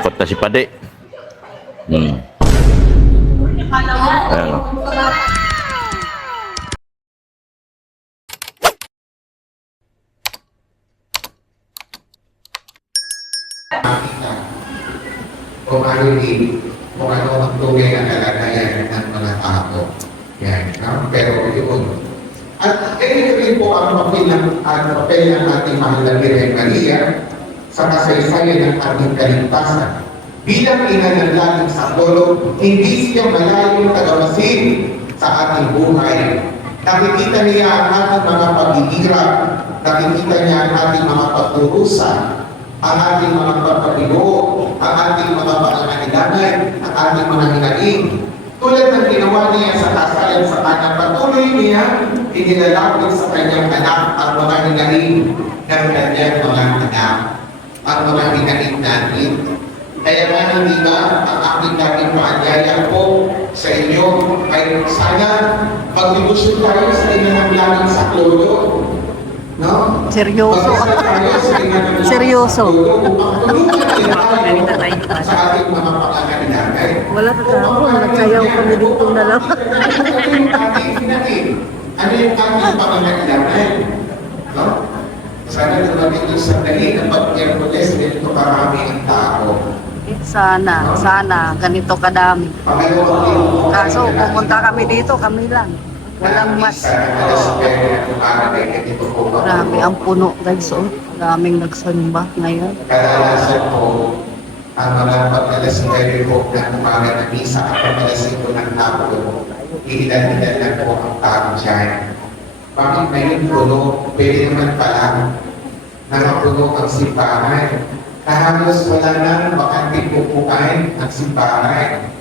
Takot na si Pade. Ayan o. Kung ano ang tunay na kalagayan ng mga tao. Yan. Pero yun. At ganito rin po ang papel ng ating mahal na Birhen Maria sa kasaysayan ng ating kaligtasan. Bilang ina ng langit sa dolo, hindi siya malayong tagamasid sa ating buhay. Nakikita niya ang ating mga paghihirap, nakikita niya ang ating mga pagturusa, ang ating mga pagpapigo, ang ating mga pangangailangan, ang ating mga hinaing. Tulad ng ginawa niya sa kasalan sa kanyang patuloy niya, inilalapit sa kanyang anak ang mga hinaing ng kanyang mga anak, ang mga hinaing natin. Kaya nga hindi ba ang aking laging paanyaya po sa inyo ay sana mag-negosyo tayo sa inananglagang sa klodo. No? Seryoso. Seryoso. Sa ating mga pangangailangan. Wala ka kahapon, nagsayaw kami dito na lang. Ano yung ating pangangailangan? No? Sana dumating yung sandali na pag-Miyerkules, ganito karami ang tao. Sana, ganito kadami. Kaso, pumunta kami dito, kami lang. Walang mas. Grabe, ang puno guys, oh. Daming nagsamba ngayon. Kadalasan po, ang mga paglalasingay po ng umaga na misa at paglalasing po ng tao, iilan-ilan lang po ang tao dyan. Bakit ngayon puno? Pwede naman pala nakapuno ang simbahan. Halos wala nang bakanting upuan ang simbahan.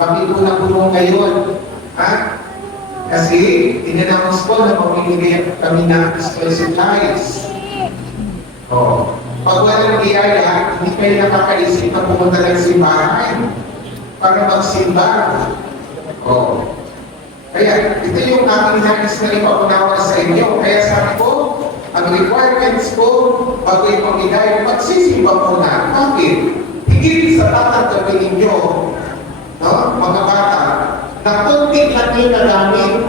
Bakit po napuno ngayon? Ha? Kasi tinanamos ko na mamimigay kami ng school supplies. Pag walang biyaya, hindi kayo nakakaisip na pumunta ng simbahan para magsimba. Kaya ito yung aking nais na ipapunawa sa inyo. Kaya sabi ko, ang requirements ko bago yung pamigay, magsisimba muna. Bakit? Higit sa tatanggapin ninyo, no? Mga bata, na konti lang yung nagamit,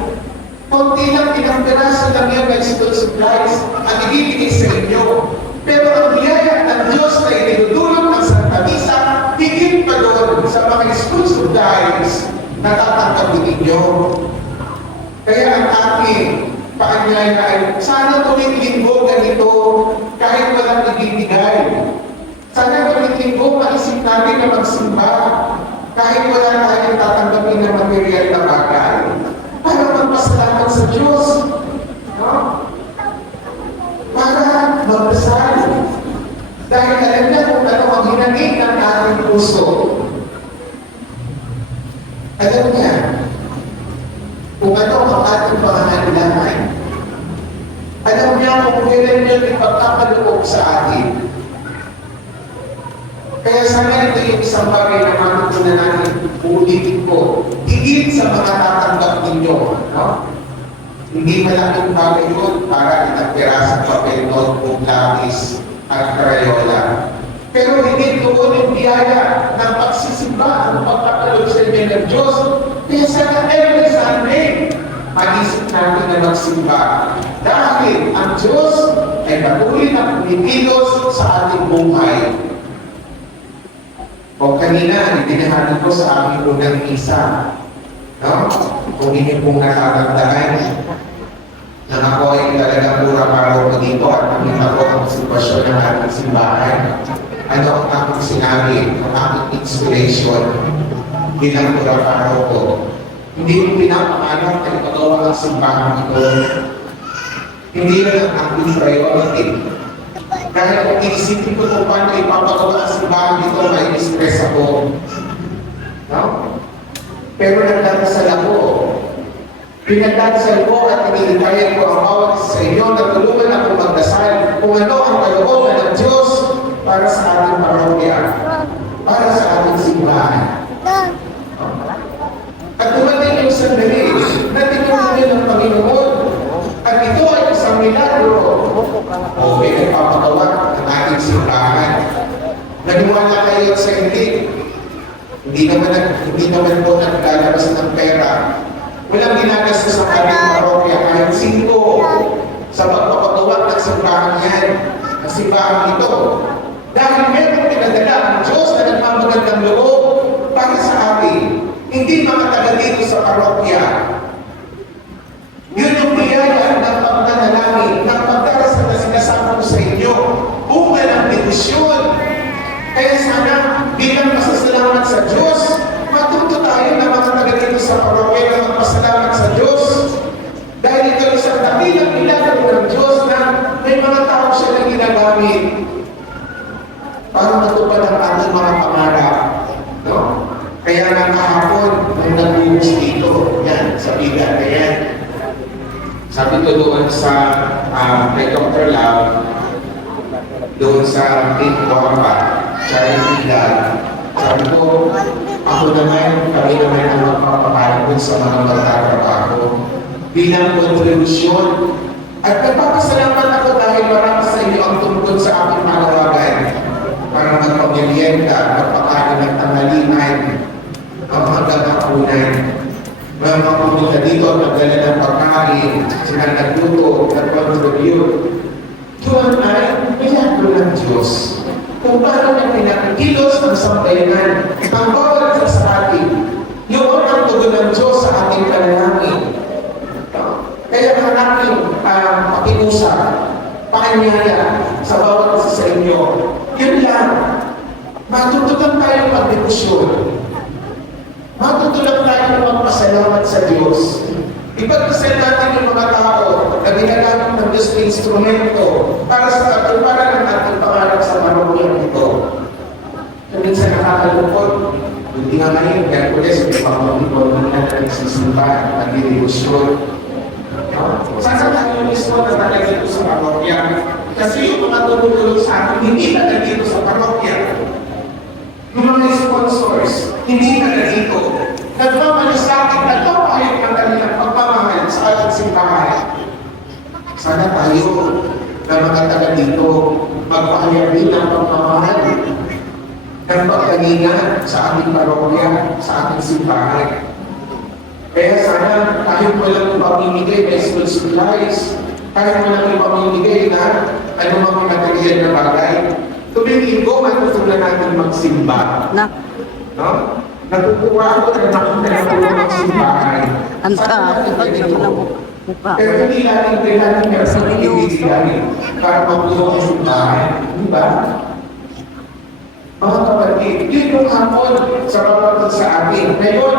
konti lang pinagpiraso lang yung school supplies at ibibigay sa inyo. Pero ang biyaya ng Diyos na inidudulog ng Santa Misa, higit pa doon sa mga school supplies na tatanggapin ninyo. Kaya ang aking paanyaya ay, sana tuwing linggo ganito, kahit walang ibibigay. Sana tuwing linggo, maisip natin na magsimba, kahit wala tayong tatanggapin ng material na bagay, para magpasalamat sa Diyos. No? Para magdasal. Dahil alam niya kung ano ang hinangin ng ating puso. Alam niya kung ano ang ating pangangailangan. Alam niya kung kailan niya ipagkakaloob sa atin. Kaya sana ito yung isang bagay na matutunan natin, ulitin ko, higit sa mga tatanggap ninyo. No? Hindi malaking bagay yun para itagpirasang papel, notebook, lapis, at crayola. Pero hindi doon yung biyaya ng pagsisimba, ang pagkakaloob sa inyo ng Diyos. Kaya sana every Sunday, mag-isip natin na magsimba. Dahil ang Diyos ay patuloy na pumikilos sa ating buhay. O kanina, ibinahanan ko sa aming unang misa. No? Kung hindi pong nakakagdaan, na ako ay talagang pura paro ko dito at nakita ko ang sitwasyon ng ating simbahan. Ano ang aking sinabi, ang aking inspiration bilang pura paro ko. Hindi yung pinapangalan na ipagawa ang simbahan ito. Hindi yun ang aking priority. Dahil kung iisipin ko kung paano ipapagawa ang simbahan dito, may stress ako. No? Pero nagdadasal ako. Pinagdadasal ko at inilikayan ko ang bawat sa inyo na tulungan ako magdasal kung ano ang kalooban ng Diyos para sa ating parokya, para sa ating simbahan. At dumating yung sandali na tinulungan ng Panginoon at ito ay isang milagro. O, pinagpapagawa ng ating simbahan. Naging maniwala kayo sa hindi. Hindi naman po naglalabas ng pera. Walang ginagastos sa ating parokya kahit sino sa pagpapagawa ng simbahan yan. Ang simbahan ito. Dahil meron pinadala ang Diyos na nagmamagandang loob para sa atin. Hindi mga taga dito sa parokya. Yun yung biyaya ng pagtanalangin, ng pagdarasal na sinasabi ko sa inyo. Bunga ng bendisyon. Kaya sana, bilang masasalamat sa Diyos, matuto tayo na mga taga dito sa parokya na magpasalamat sa Diyos. Dahil ito isang dakilang milagro ng Diyos na may mga tao siya na ginagamit para matupad ang ating mga pangarap. No? Kaya nga kahapon, nung nag-uus dito, yan, sa bigat na yan. Sabi ko doon sa kay Dr. Lau, doon sa Pintuapa, sa Bigat, sabi ko, ako naman, kami naman ang magpapakain sa mga magtatrabaho bilang kontribusyon. At nagpapasalamat ako dahil marami sa inyo ang tungkol sa aking panawagan para magpamilienta, magpakain ng tanghalian, ang mga gagakunan. Mga pumunta dito at nagdala ng pagkain, sila nagluto, nag-contribute. Doon ay milagro ng Diyos. Kung paano niya pinakikilos ng sambayanan, ang bawat isa sa atin, yun ang tugon ng Diyos sa ating panalangin. Kaya maraming pakiusap, pakanyaya sa bawat isa sa inyo. Yun lang, matutunan tayo mag-debosyon. Matutunan tayo magpasalamat sa Diyos. Ipagpasal natin yung mga tao na ginagamit ng Diyos na instrumento para sa katuparan ng ating pangarap sa marunong ito. So, minsan nakakalungkot, hindi nga ngayon, Hercules, may pamamito na nagsisimba, nag-debosyon. Sana tayo mismo na talaga dito sa parokya. Kasi yung mga tumutulong sa akin, hindi na dito sa parokya. Yung mga sponsors, hindi na dito. Nagmamalasakit, nagpapahayag ng kanilang pagmamahal sa ating simbahan. Sana tayo na mga taga dito, magpahayag din ng pagmamahal ng pagkalinga sa ating parokya, sa ating simbahan. Kaya sana, kahit walang pamimigay na school supplies, kahit walang pamimigay na anumang material na bagay, tuwing linggo, matutunan natin magsimba. Na. No? Natutuwa ako na nakita na po ng simbahan. Ang kapag sa mga mukha. Pero hindi natin kailangan meron sa ibigay para magtulong ang simbahan. Di ba? Mga kapatid, yun yung hapon sa kapatid sa atin. Ngayon,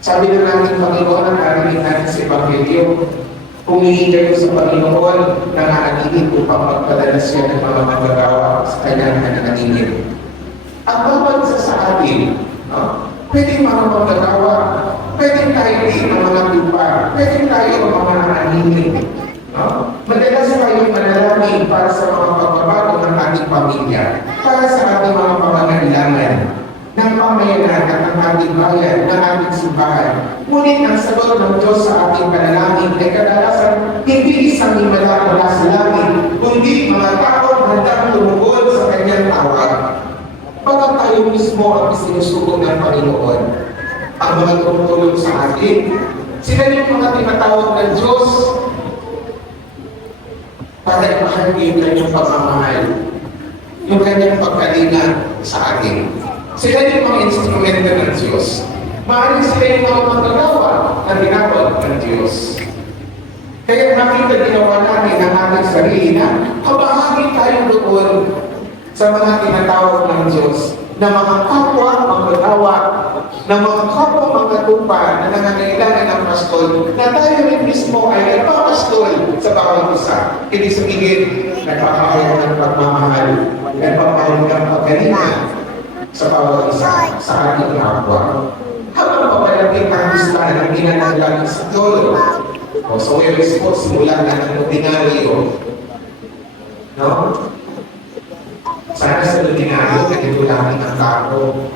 sabi na natin, Panginoon, ang narinig natin sa Ebanghelyo, humihingi kayo sa Panginoon na nananigin upang magpadala siya ng mga magagawa sa kanyang nananigin. At bawat isa sa atin, pwedeng mga magagawa, pwedeng tayo din ng mga lupa, pwedeng tayo ang mga nananigin. Madalas tayong manalangin para sa mga pagbabago ng ating pamilya, para sa ating mga pangangailangan ng pamayanan at ng ating bayan, ng ating simbahan. Ngunit ang sagot ng Diyos sa ating panalangin ay kadalasan hindi isang himala mula sa langit, kundi mga tao handang tumugon sa kanyang tawag. Pagkat tayo mismo ang isinusuko ng Panginoon, ang mga tumutulong sa atin, sila yung mga tinatawag ng Diyos para ipahagi yung kanyang pagmamahal, yung kanyang pagkalinga sa atin. Sila yung mga instrumento ng Diyos. Maaaring sila yung mga magagawa na ginawag ng Diyos. Kaya makita ginawa natin ang ating sarili na kabahagi tayo doon sa mga tinatawag ng Diyos na mga kapwa magagawa, na mga kapwa magatupa na nangangailangan ng pastol, na tayo rin mismo ay nagpapastol sa bawat isa. Ibig sabihin, nagpapahayag ng pagmamahal, nagpapahayag ng pagkalinga sa bawat isa, sa ating kapwa. Habang papalapit ang listahan ng ginagalang sa Dolo, o sa Webes po, simula na ng ordinaryo, no? Sana sa ordinaryo, ganito namin ang tao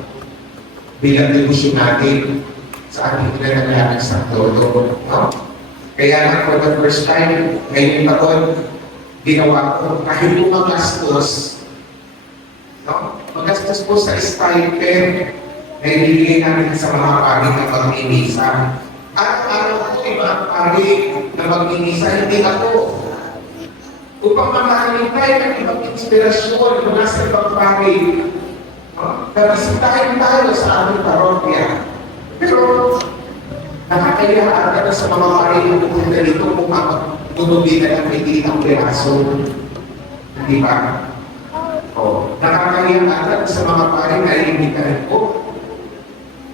bilang debosyon natin sa ating ginagalang sa Dolo, no? Kaya nga, for the first time, ngayong taon, ginawa ko. Kahit po magastos, no? Magastos po sa stipend na ibigay namin sa mga pari na mag-inisa. Araw-araw po ibang pari na mag-inisa, hindi ako. Upang mamahalin tayo ng ibang inspirasyon mula sa ibang pari. Nabisitahin tayo sa aming parokya. Pero nakakaya ata sa mga pari na pupunta dito kung tutubi na lang may ilang piraso. Di ba? Nakakaya ata sa mga pari na inimitahin ko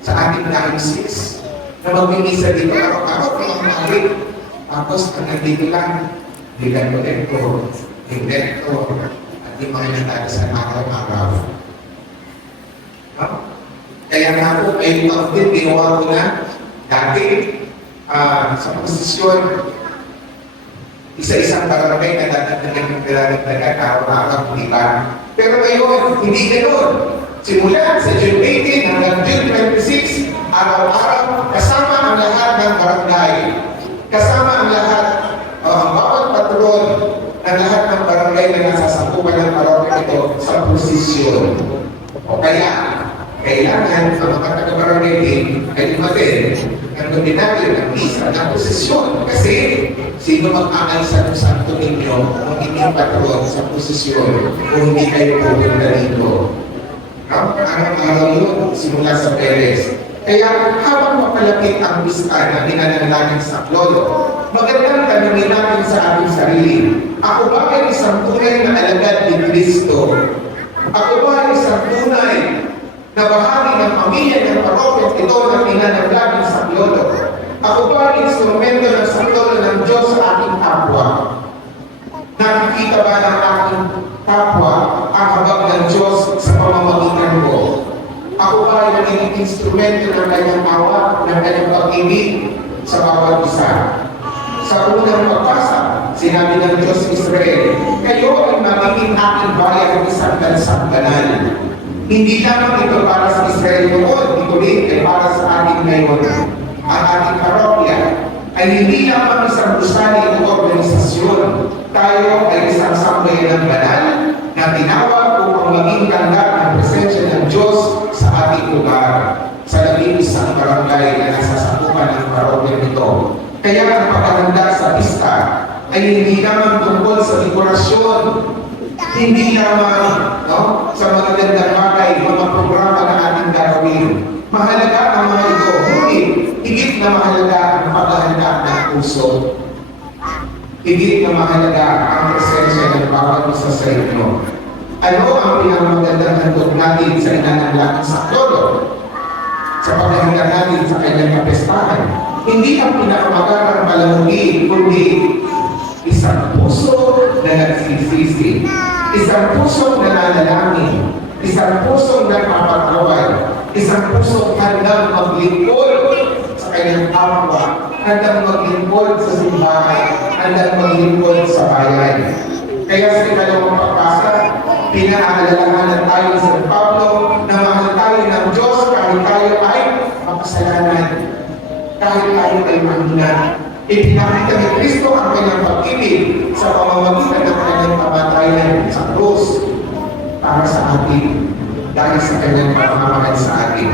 sa ating diocese na mag-inisa dito araw-araw ng mga pari. Tapos ang nandito lang, bilang-bilang at yung mga natalo sa araw-araw. Kaya nga po, ngayong taon din, ginawa ko na dati sa posisyon, isa-isang barangay na dadagdagan ng pinadagdagan araw-araw, di ba? Pero ngayon, hindi ganoon. Simula sa June 18 hanggang June 26, araw-araw, kasama ang lahat ng barangay. Kasama ang lahat, ang bawat patron ng lahat ng barangay na nasasakupan ng parokya ito sa posisyon. O kaya, kailangan ang mga taga-barangay din ay umatin ng dominaryo ng misa ng posisyon. Kasi sino mag-aanay sa santo ninyo kung hindi patron sa posisyon kung hindi kayo pupunta dito. Araw-araw yun, simula sa Perez. Kaya habang mapalapit ang pista na pinanalangin sa Lolo, magandang tanungin natin sa ating sarili. Ako ba ay isang tunay na alagad ni Kristo? Ako ba ay isang tunay na bahagi ng pamilya ng parokya ito na pinanalangin sa Lolo? Ako ba ay instrumento ng saklolo ng Diyos sa ating kapwa? Nakikita ba ng aking kapwa ang habag ng Diyos sa pamamagitan ko? Ako ba ay naging instrumento ng kanyang awa, ng kanyang pag-ibig sa bawat isa? Sa unang pagbasa, sinabi ng Diyos Israel, kayo ay magiging aking bayan ng isang bansang banal. Hindi lamang ito para sa Israel noon, ito rin ay para sa ating ngayon. Ang ating parokya ay hindi lamang isang gusali o organisasyon. Tayo ay isang sambayan ng banal na tinawag upang maging tanggap ng presensya ng Diyos sa ating lugar, sa labing isang barangay na nasasakupan ng parokya nito. Kaya ang paghahanda sa pista ay hindi lamang tungkol sa dekorasyon, hindi lamang sa mga gandang bagay, mga programa na ating gagawin. Mahalaga ang mga ito, ngunit higit na mahalaga ang paghahanda ng puso. Higit na mahalaga ang presensya ng bawat isa sa inyo. Ano ang pinakamagandang handog natin sa inanalangin sa Lolo? Sa paghahanda natin sa kanyang kapestahan, hindi ang pinakamagandang palamunin, kundi isang puso na nagsisisi, isang puso na nanalangin, isang puso na napapatawad, isang puso handang maglingkod sa kanyang kapwa, handang maglingkod sa simbahan, handang maglingkod sa bayan. Kaya sa ikalawang pagbasa, pinaalalahanan tayo sa Pablo na mahal tayo ng Diyos kahit tayo ay makasalanan, kahit tayo ay mahina. Ipinakita ni Kristo ang kanyang pag-ibig sa pamamagitan ng kanyang kamatayan sa krus para sa atin, dahil sa kanyang pagmamahal sa atin.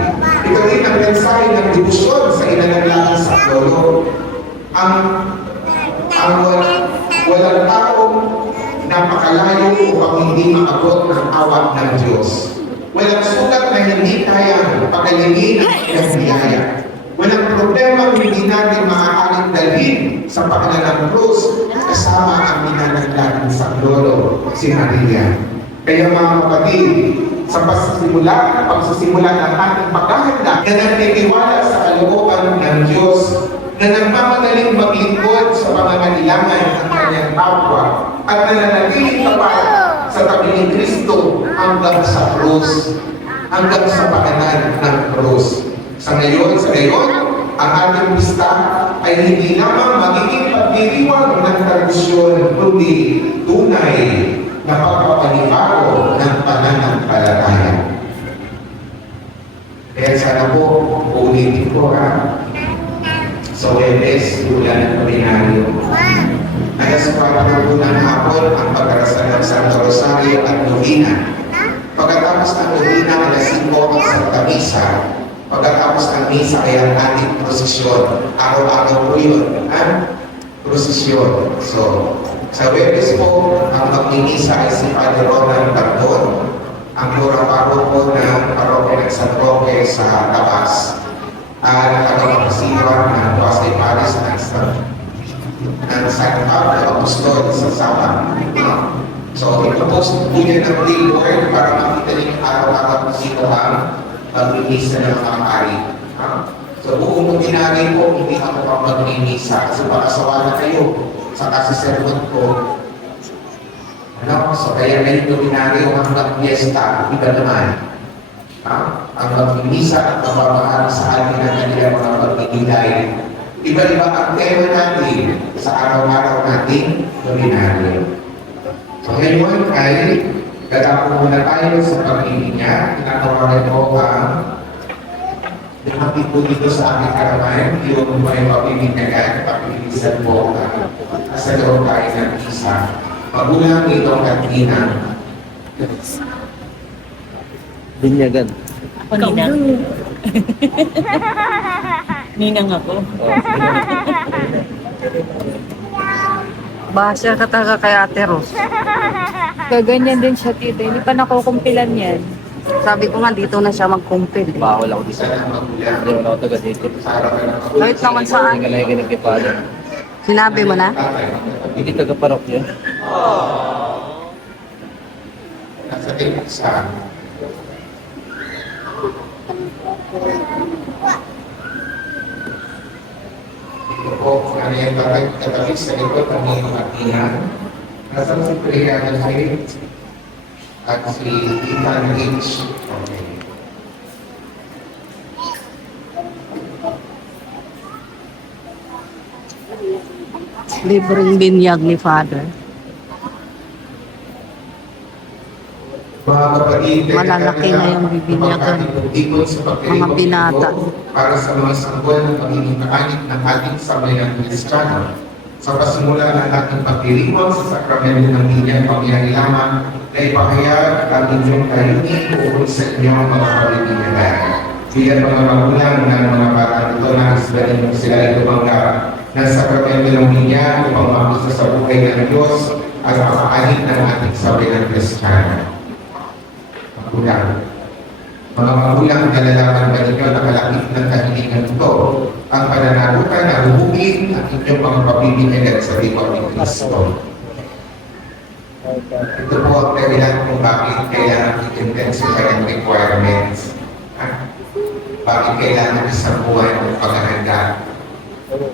Ito rin ang mensahe ng debosyon sa inanalangin sa Lolo. Ang walang taong napakalayo upang hindi maabot ng awa ng Diyos. Walang sugat na hindi kayang pagalingin ng biyaya. Walang problema hindi natin maaaring dalhin sa pagdala ng krus kasama ang minanagdagan sa Lolo, si Maria. Kaya mga kapatid, sa pagsisimula ng ating paghahanda na nagtitiwala sa kalooban ng Diyos, na nagmamadaling maglingkod sa pangangailangan ng kanyang kapwa at nananatiling tapat sa tabi ni Kristo hanggang sa krus, hanggang sa pagdanan ng krus. Sa ngayon, ang ating pista ay hindi lamang magiging pagdiriwang ng tradisyon, kundi tunay na pagpapanibago ng pananampalataya. Kaya sana po, ulitin ko sa Webes, ulan ng Pabinaryo. Alas 4 ng hapon, ang Lodina. Pagkatapos ng Lodina, alas 5 ang Santa Misa. Pagkatapos ng Misa ay ang ating prosesyon. Araw-araw po yun. Prosesyon. So, sa Webes po, ang magmimisa ay si Padre Ronald Tardon, ang puro-paro ng parokya ng San Roque sa Tabas. Nakakapasiwan ng Tuasay Paris ng San Pablo Apostol sa Sabang. So, ito-post po yan ng billboard para makita niyo araw-araw kung sino ang magmimisa ng mga pari. So, buong ordinary po, hindi ako pang magmimisa kasi pakasawa na kayo sa kasisermon ko. So, kaya ngayon ordinary o hanggang fiesta, iba naman. Ang magmimisa at pagmamahal sa atin ng kanilang mga pagbibigay. Iba-iba ang tema natin sa araw-araw nating ordinary. So, ngayon ay gagawin muna tayo sa pag-ibig niya. Tinatawagan ko ang lumapit po dito sa aming karaman, yung may pag-ibig pag-ibisan po sa loob tayo ng isa. Magulang itong kantina. Binyagan. Ako ninang. Ninang ako. Basya ka talaga kay Ate Ros. Gaganyan din siya, tita. Hindi pa nakukumpilan yan. Sabi ko nga, dito na siya mag-kumpil. Bawal ako dito. Sana magulang. Hindi mo na ako taga dito. Sa harapan ng Kahit naman saan. Hindi ka nakikinig kay Father. Sinabi mo na? Hindi taga parokya. Nasa tingin sa ito po, ano yung katabi sa likod ng mga katinan. Nasa si Priya Faith at si Ethan H. Okay. Libreng binyag ni Father. Mga kapatid, Malalaki na yung bibinyagan. Mga binata. Para sa mga sanggol ng pagiging kaanib ng ating sambayan Kristiyano. Sa pasimula ng ating pagdilimon sa sakramento ng binyag pangyayari lamang na ipahayag ang inyong kahiling ukol sa inyong mga pabibinyagan. Bilang mga magulang ng mga bata nito na isbalin mo sila ay tumanggap ng sakramento ng binyag upang makita sa buhay ng Diyos at makaanib ng ating sambayan Kristiyano. Magulang. Mga magulang, nalalaman ba ninyo na kalakip ng kahilingan ito ang pananagutan na hubugin ang inyong mga pabibinyagan sa diwa ni Kristo. Ito po ang dahilan kung bakit kailangan i-intensify ang requirements. Bakit kailangan isang buwan ng paghahanda.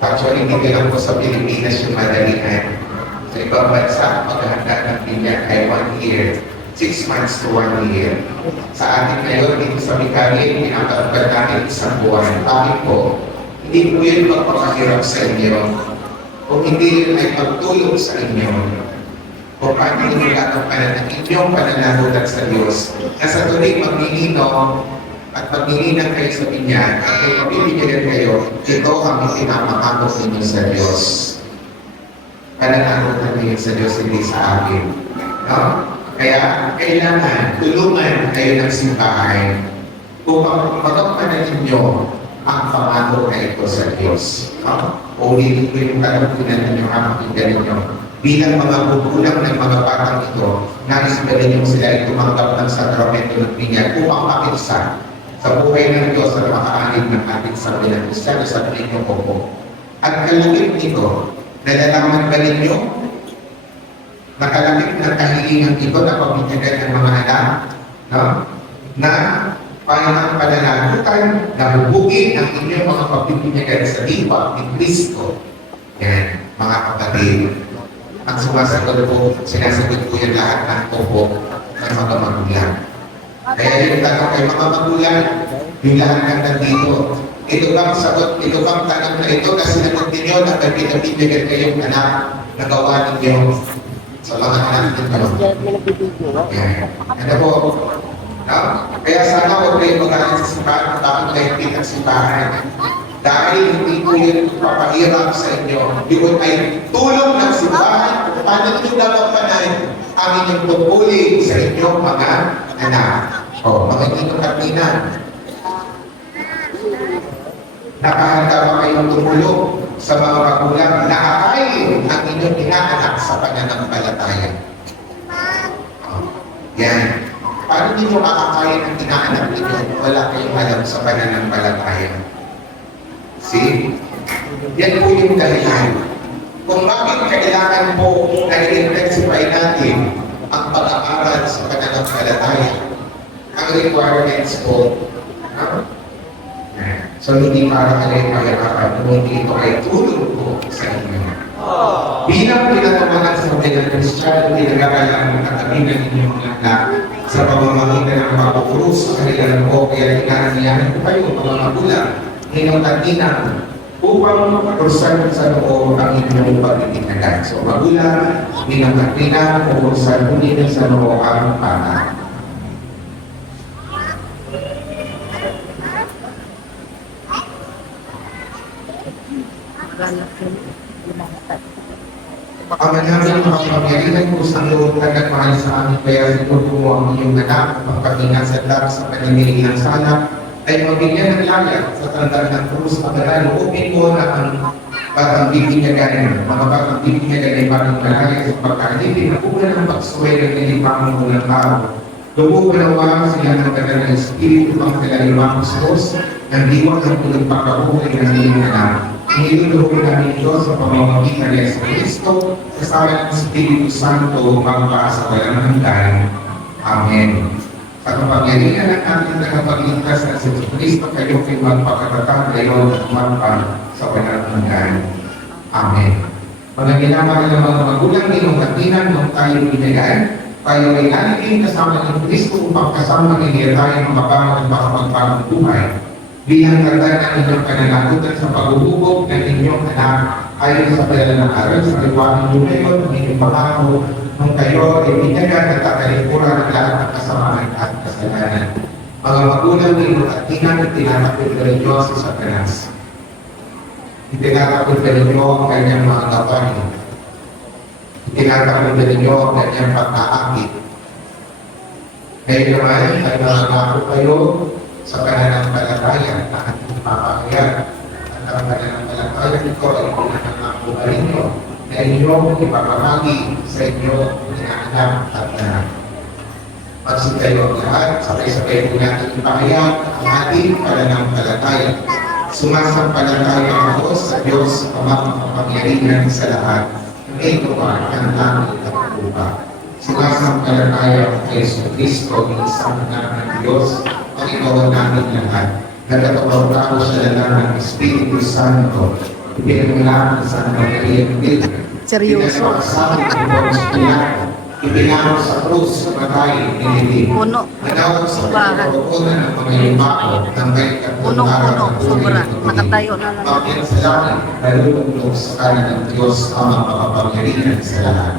Actually, hindi lang po sa Pilipinas yung madalihan. Sa ibang bansa, ang paghahanda ng binyag ay 1 year. 6 months to 1 year. Sa atin ngayon, dito sa Mikali, pinapatupad natin isang buwan. Bakit po? Hindi po yun magpapahirap sa inyo. Kung hindi yun ay pagtulong sa inyo, kung paano nyo gagampanan ang inyong pananagutan sa Diyos, na sa tuloy magnilino at magnilinang kayo sa pinyan at may mabibigyan kayo, ito ang ipinapakamot ninyo sa Diyos. Pananagutan ninyo sa Diyos, hindi sa akin. No? Kaya kailangan tulungan kayo ng simbahan upang magampanan ninyo ang pangako na ito sa Diyos. Ulitin ko yung kalampunan ninyo ang pakinggan ninyo. Bilang mga bukulang ng mga batang ito, nais ba ninyo sila ay tumanggap ng sakramento ng binyag upang makisa sa buhay ng Diyos at makaanib ng ating sarili ng Kristiyano sa ninyo po. At kalagip nito, nalalaman ba ninyo nakalamit ng kahilingan ito na pamilyagan ng mga anak, no? Na parang pananagutan na hubugin ang inyong mga pagpipinyagan sa diwa ni Kristo. Yan, mga kapatid. Ang sumasagot po, sinasagot po yung lahat ng topo ng mga magulang. Kaya yung tanong kay mga magulang, yung lahat ng nandito, ito bang sagot, ito bang tanong na ito na sinagot ninyo na pagpipinyagan kayong anak na gawa ninyo sa mga anak ng tanong. Ano po? No? Kaya sana huwag kayo magaling sa simbahan, bakit kayo pitang simbahan. Dahil hindi po yun papahirap sa inyo. Yun ay tulong ng simbahan. Paano nyo gagampanan ang inyong tungkulin sa inyong mga anak. O, mga inyong katina. Nakahanda ba kayong tumulong sa mga magulang na akayin ang inyong inaanak sa pananampalataya? Yan. Paano ninyo makakain ang inaanak ninyo kung wala kayong alam sa pananampalataya? See? Yan po yung dahilan. Kung bakit kailangan po na i-intensify natin ang pag-aaral sa pananampalataya, ang requirements po, so hindi para kayo pag-aaral, kundi ito ay tulong po sa inyo. Bilang pinatumanan sa mga Kristiyano, tinagalan ang katabinan ninyong anak sa pamamagitan ng pagkukrus sa kanilang po, kaya inaaniyahan ko kayo, mga magulang, inyong katinang, upang kursan sa loob ang inyong pagtitinagan. So, magulang, inyong katinang, kursan din sa loob ang bata. Ang namin mga pamilya po sa loob na nagmahal sa amin, kaya siguro mo ang inyong anak, ang pagkinasadap sa panimili ng sana, ay mabigyan ng laya sa tanda ng krus at loobin mo na ang batang bibinyagan, mga batang bibinyagan ay parang malaya sa pagkakalipin na una ng pagsuway ng nilipang mo ng tao. Lumubalawa sila ng tagal ng Espiritu ang kalalimang Diyos, ng diwang ng tulang pagkabuhay ng inyong anak. Iniluluhod namin Diyos sa pamamagitan ni Yesu Cristo, kasama ng Espiritu Santo, magpaasa walang hanggan. Amen. Sa kapangyarihan ng ating tagapagligtas na si Cristo, kayo kayo magpakatatag ngayon at magpang sa walang hanggan. Amen. Mga ginamahal ng mga magulang, inyong katinan, nung tayo binagaan, tayo ay nalilin kasama ng Cristo upang kasama ng tayo mababangon at makapagpagong buhay. Bilang tanda ng inyong pananagutan sa paghuhubog ng inyong anak ayon sa pananaral sa liwanag nyo ngayon, ang inyong pangako nung kayo ay binyagan at tatalikuran ng lahat ng kasamaan at kasalanan. Mga magulang ninyo at tinang itinatapit ka rin Diyos sa Satanas. Itinatapit ka rin ang kanyang mga gawain. Itinatapit ka rin ang kanyang pagkaakit. Ngayon naman ay nangangako kayo sa pananampalataya na ating papakayag at ang pananampalataya nito ay pinanangako ka rin nyo na inyong ipapamagi sa inyong inaanak at anak. Magsin kayo ang lahat, sabay-sabay po natin ipahayag ang ating pananampalataya. Sumasampalataya ako sa Diyos Amang Makapangyarihan sa lahat. Ito ang aming pagkukuha. Sumasampalataya ako kay Yesu Cristo, isang anak ng Diyos, ang ikaw namin lahat. Nagkatawaw ako sa lalang ng Espiritu Santo. Ipinangalan sa Maria Pilgrim. Seryoso. Ipinangalan sa krus sa patay ni Puno. Nagawag sa Bahan. pagkakunan ng mga yumako ng may Punong-puno. Sobra. Nakatayo na lang. Bakit sa langit, nalulunod sa kanan ng Diyos ang makapangyarihan sa lahat.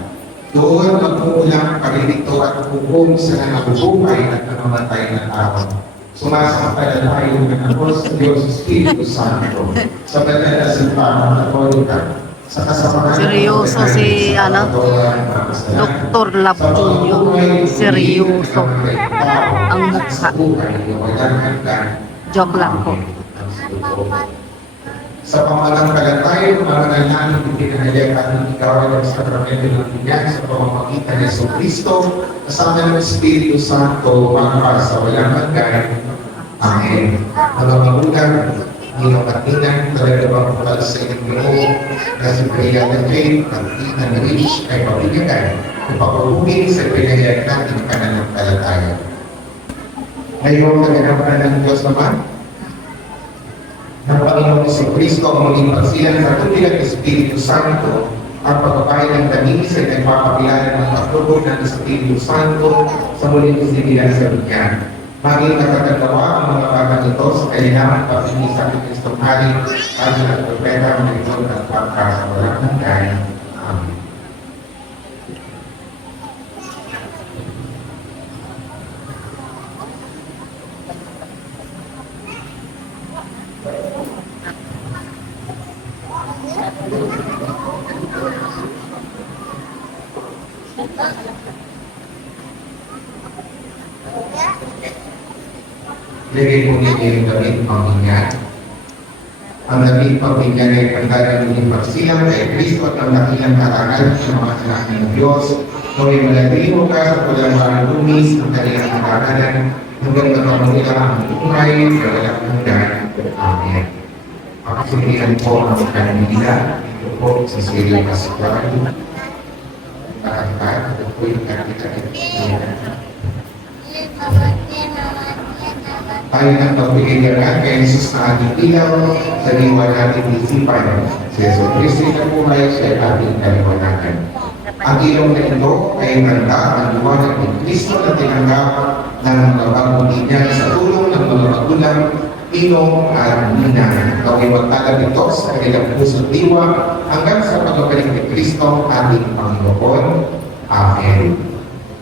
Doon magkukulang parilito at hukom sa nangabubuhay at namamatay na tao. Sumasampalataya ng ako sa Diyos Espiritu Santo sa banal na simpanan na Katolika sa kasamaan Seryoso si Dr. Lapulio. Seryoso. Ang mukha. Joke lang po. Sa pamanampalataya, mananalangin ipinahayag at ikaw ng sakramento ng bigyan sa pamamagitan ni Yesu Cristo, kasama ng Espiritu Santo, para sa walang hanggan. Amen. Mga magulang, inyong katinan, talaga bang kapal sa inyong loob, na si Priya na Faith, ang ina na Rich, ay mabigyan upang sa pinahayag natin pananampalataya. Ngayon, kaganapan ng Diyos naman, ng Panginoon Yesu Cristo ang maging pagsilang sa tubig ng Espiritu Santo, ang pagpapahay ng tamis ay nagpapakilala ng pagtubog ng Espiritu Santo sa muling isibilan sa bigyan. Maging nakatagawa ang mga batang ito sa kailangan pag-inisa ng Kristo Hari at ng propeta ng ito ng pagkasawalang hanggan. Amen. Lagay po ninyo yung damit pamilya. Ang damit pamilya ay pandalan ng pagsilang kay Kristo at ang dakilang karangal ng mga anak ng Diyos. Naway manatili mo ka sa walang parang lumis ng kanilang karangalan hanggang magkamunila ang buhay sa walang hanggan. Amen. Pakasilihan po ang kanila. Ito po sa Silang Pascual. Ito po yung kanila. Tayo ng pagpiligan kay Jesus na ating ilaw sa liwa nating isipan. Si Jesus Cristo na buhay siya ating kaliwanagan. Ang ilaw na ito ay handa ang liwanag ni Cristo na tinanggap ng mga bagong linya sa tulong ng mga magulang, Pinong at Nina. Gawin magtalab ito sa kanilang puso't diwa hanggang sa pagbabalik ni Cristo ating Panginoon. Amen.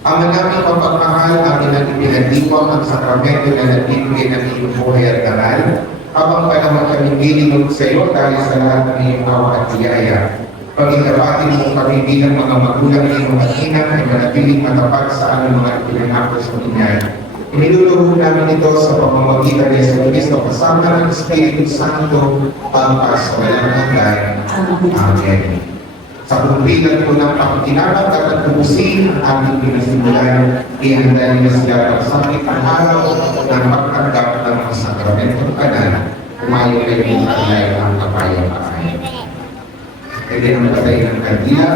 Ang manaming pagpagmahal amin ang ipinagdiwang ang sakramento na nagbibigay ng iyong buhay at dangal, habang panahon kami bilingod sa iyo dahil sa lahat ng iyong awa at biyaya. Pag-inabatin mo kami bilang mga magulang ng iyong mag-inang ay manatiling matapat sa aming mga ipinangako sa inyan. Iniluluhod namin ito sa pamamagitan ni Jesus Cristo kasama ng Espiritu Santo pagpas sa walang hanggan. Amen. Sa kumpilan po ng pakikinabang at tubusin ang aming pinasimulan, ihanda niya sila pagsakit ang araw ng pagtanggap ng mga sakramentong kanal, kumayo kayo ng alay ang kapayapaan. Pwede nang patay ng kandila,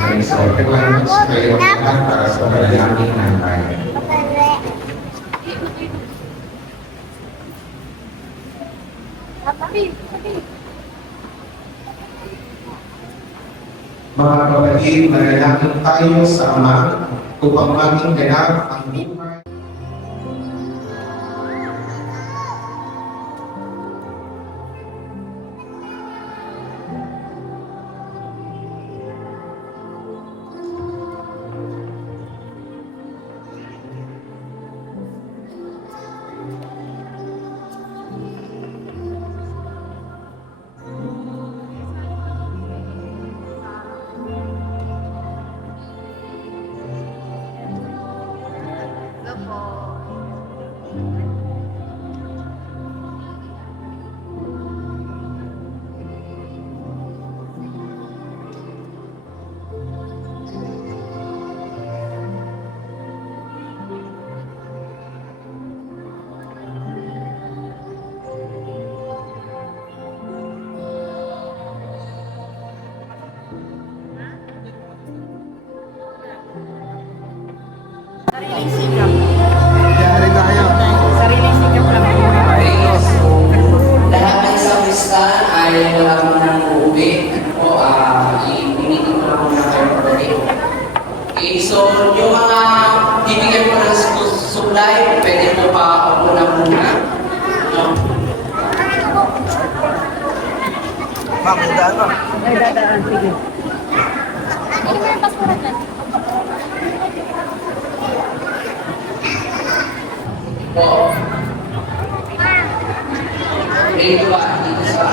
ay sa operan, kayo ang lahat para sa panalangin ng bayan. Mga kapatid, manalangin tayo sa Ama upang maging ganap ang buhay. Sariling sikap. Sariling sikap lang. Lahat ng isang Kristan ay wala mo nang uuwi. Initin ko lang muna kayo pagdali. Okay, so yung mga bibigyan ko ng supply, pwede mo pa ako na muna. No? Ay, dadaan, sige. Oo. Dito ba? Dito sa...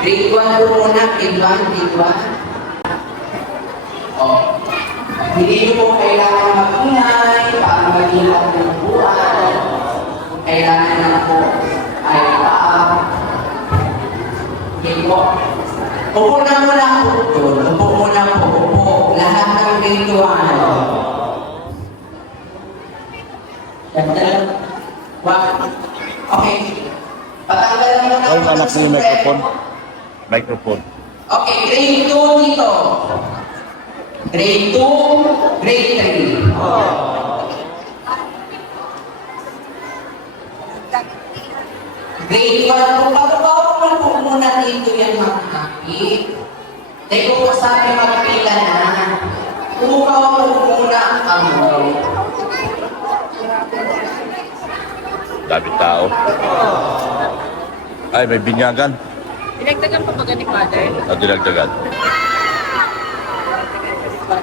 Grade 1 po muna, grade 1. Oh. Hindi nyo po kailangan mag-ingay para mag-ilat ng buwan. Kailangan na po ay okay po. Upo na muna po doon. Upo muna po. Upo. Lahat ng grade 1. Okay. Patanggalan mo na Ay, po anak ng mo yung microphone. sombrero. Microphone. Okay, grade 2 dito. Grade 2, grade 3. Grade 1 po, pagbabawa po muna dito yan mga kapit. Dahil kung kasabi magpila na, umukaw po muna ang kamay. Dami tao. Ay, may binyagan. Dinagdagan pa ba ni Father? Dinagdagan.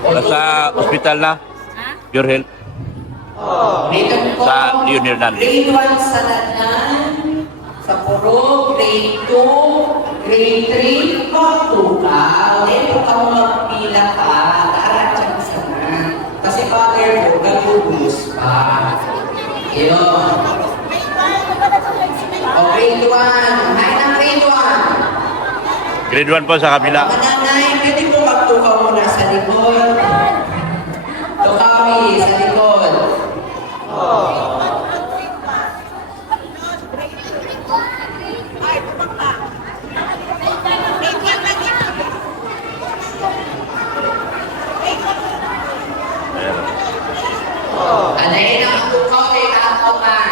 Nasa ospital na. Pure Health. Dito po, Sa Unirnan. grade 1 sa Lanan, sa Puro, grade 2, grade 3, Pagtukaw. Dito bonus pa. Yun. O, grade 1. Ay, ng grade 1. Grade 1 po sa kabila. Mga nanay, pwede po magtukaw muna sa likod. Tukawi sa likod. Anayin ang tukaw kay tatawakan.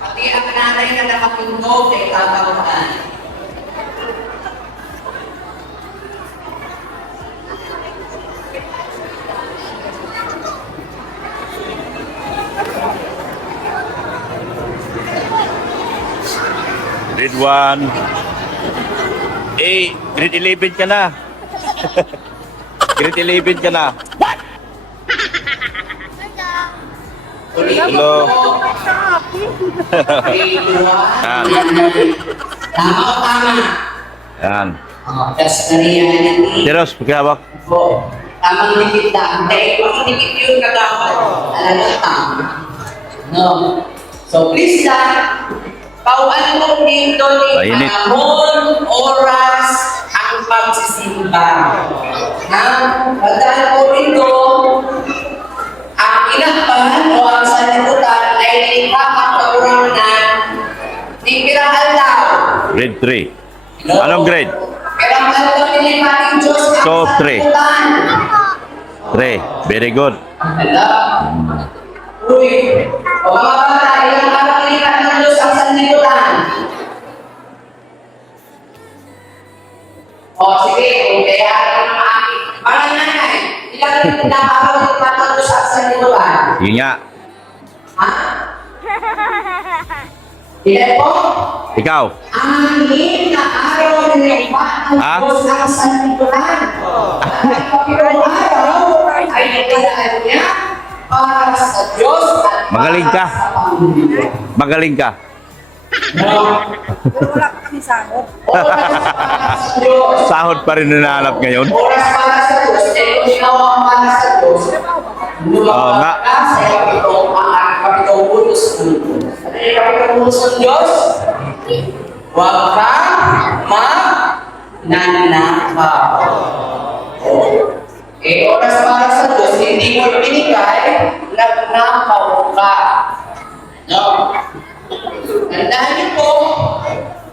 Pati ang nanay na nakatungkog kay tatawakan. Grade 1. Grade 11 ka na. Grade 11 ka na. Hello. Yan. Tama o tama? Yan. Tapos nariyan natin. Tiros, pagkawak. Po. Tamang dikit lang. Dahil makidikit yung kagawad. Alam mo, tama. No. So, please lang. Pauan mo dito ni Mainit. panahon, oras, ang pagsisimba. Ha? Pagdaan po rito, ang inakpan o ang sanlibutan ay nagkakaurangan ni Pirahalaw. Grade 3. Anong grade? Pirahalaw ni ating Diyos ang So, three. sanlibutan. 3. Very good. Hala. Uy, o mga bata, ilang araw nilipat ng Diyos ang sanlibutan. O sige, kung kaya ng mga aking mga nanay, ilang araw nilipat ng Diyos ang sanlibutan. Yun nga. Ha? Ilan po? Ikaw. Anim na araw nilipat ng Ha? Diyos ang sanlibutan. At kapitong araw ay nagdaan niya para sa Diyos at Magaling ka. para sa pamilya. Magaling ka. Oras para sa Diyos. Sahod pa rin hinahanap ngayon. Oras para sa Diyos. Eh, kung ginawa para sa Diyos, Oo nga. lumabas ka sa kapitong utos ng Diyos. Ano yung kapitong utos ng Diyos? Huwag kang magnanakaw. Eh, oras para sa Diyos, hindi mo binigay, nagnakaw ka. No? Tandaan niyo po,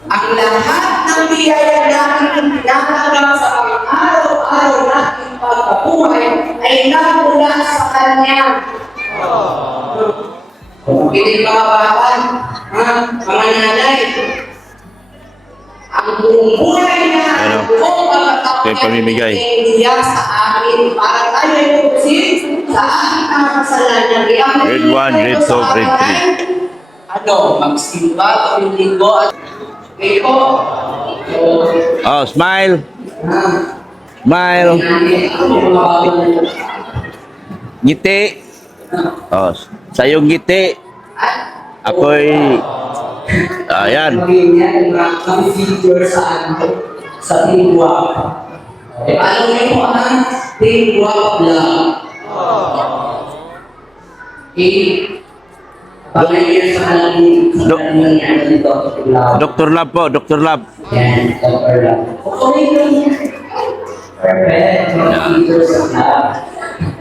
ang lahat ng biyaya natin tinatanggap sa pang-araw-araw nating pagkabuhay ay nagmula sa Kanya. Hindi mga bata, mga nanay, ang buong buhay na Ano? buong pagkatao Kaya pamimigay. niya sa amin para tayo ay tutusin sa ating mga kasalanan. Grade 1, grade 2, grade 3. Ano, magsimba, tuwing linggo at ngayon po. Oh, smile. Smile. Ngiti. Oh, sa iyong ngiti. Ako'y... Ayan. Kami feature sa ano, sa teamwork. Alam niyo po ang teamwork lang. Pag-ibig sa kanilang dito. Dr. Lab po, Dr. Lab. Yan, Dr. Lab. Okay lang. Perfect. Mga feature sa lab.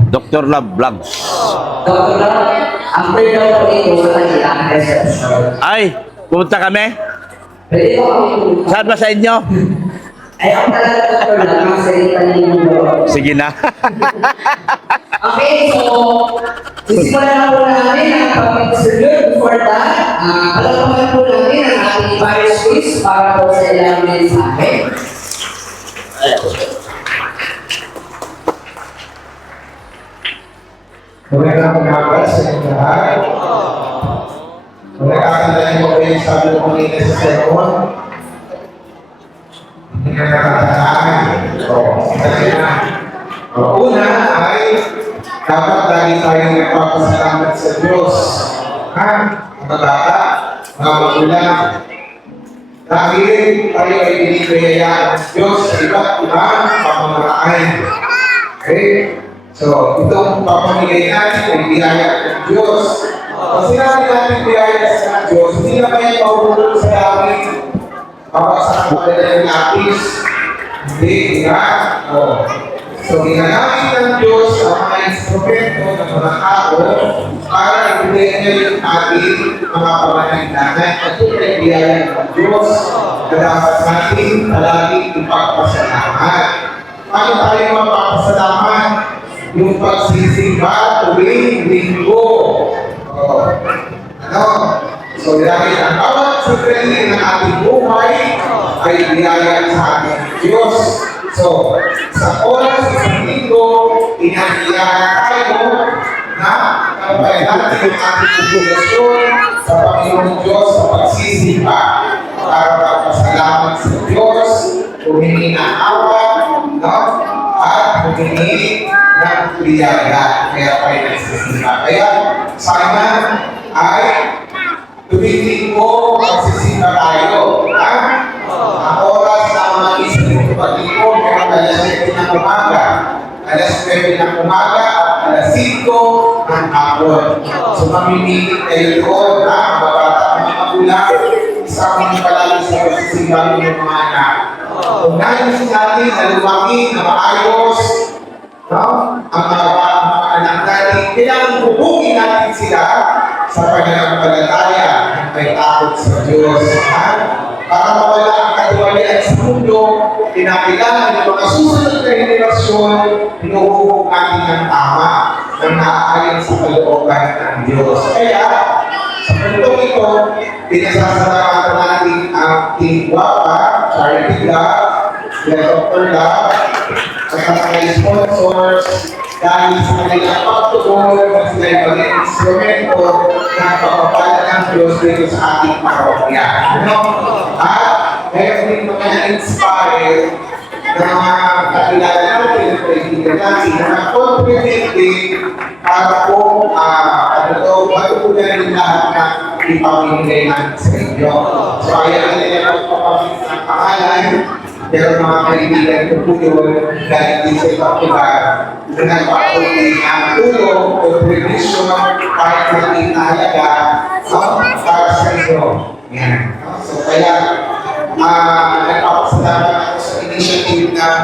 Dr. Lab Vlogs. Dr. Lab, after daw po dito sa kanilang reception. Ay, pumunta kami? Pwede po kami pumunta. Saan ba sa inyo? Ay, ako talaga, Dr. Lab, ang salita ninyo. Sige na. Okay, so, sisimulan na po namin ang pag-distribute. Before that, palalaman po natin ang ating virus quiz para po sa ilang mensahe. Magandang umaga sa inyo lahat. Magkakalain mo rin yung sabi ko kanina sa sermon. Hindi na nakatandaan. Kasi na. Una ay dapat lagi tayong nagpapasalamat sa Diyos. Ha? Mga bata, mga magulang. Dahil tayo ay binibiyayaan ng Diyos sa iba't ibang pamamaraan. Okay? So, itong papamigay natin ay biyaya ng Diyos. Pag sinabi natin biyaya sa Diyos, hindi na kayo maubulong sa langit. Papasakang pala ng lapis. Hindi, nga. So, ginamit ng Diyos ang mga instrumento ng mga tao para ibigay niya yung ating mga pangangailangan at ito ay biyaya ng Diyos na dapat natin palagi ipagpasalamat. Paano tayo magpapasalamat? Yung pagsisimba tuwing linggo. So, dahil ang bawat sandali ng ating buhay ay biyaya sa ating Diyos. So, sa oras sa linggo, inahiyahan tayo na tampayan natin ang ating obligasyon sa Panginoon Diyos sa pagsisimba para magpasalamat sa Diyos, humingi ng awa, at humingi ng biyaya. Kaya tayo nagsisimba. Kaya sana ay tuwing linggo magsisimba tayo. Ang oras na mga isip ng pag-linggo, meron alas 7 ng umaga, alas 9 ng umaga, at alas 5 ng hapon. So mamimili kayo doon na mga bata, mga magulang, isang mga palagi sa pagsisimba ng mga anak. Kung nais natin na lumaki na maayos, ang mga anak natin, kailangan hubungin natin sila sa pananampalataya ng may takot sa Diyos. Para mawala ang katiwalian sa mundo, kinakailangan ng mga susunod na henerasyon, pinuhubog natin ng tama ng naaayon sa kalooban ng Diyos. Kaya, sa puntong ito, pinasasalamatan natin ang Team Guapa, Charity Love, Dr. Love, at ang mga sponsors dahil sa kanilang pagtugon na sila ay maging instrumento ng pagpapala ng Diyos dito sa ating parokya. At meron din mga inspire na mga kakilala natin, na kaibigan natin, na contribute din para po matutunan din lahat na ipamimigay natin sa inyo. So ayaw na nila magpapamit ng pangalan, pero mga kaibigan ko po yun dahil di sa ibang lugar na nagpapatuloy ang tulong o contribution kahit maliit na halaga para sa inyo. Yan. So kaya nagpapasalamat ako sa initiative ng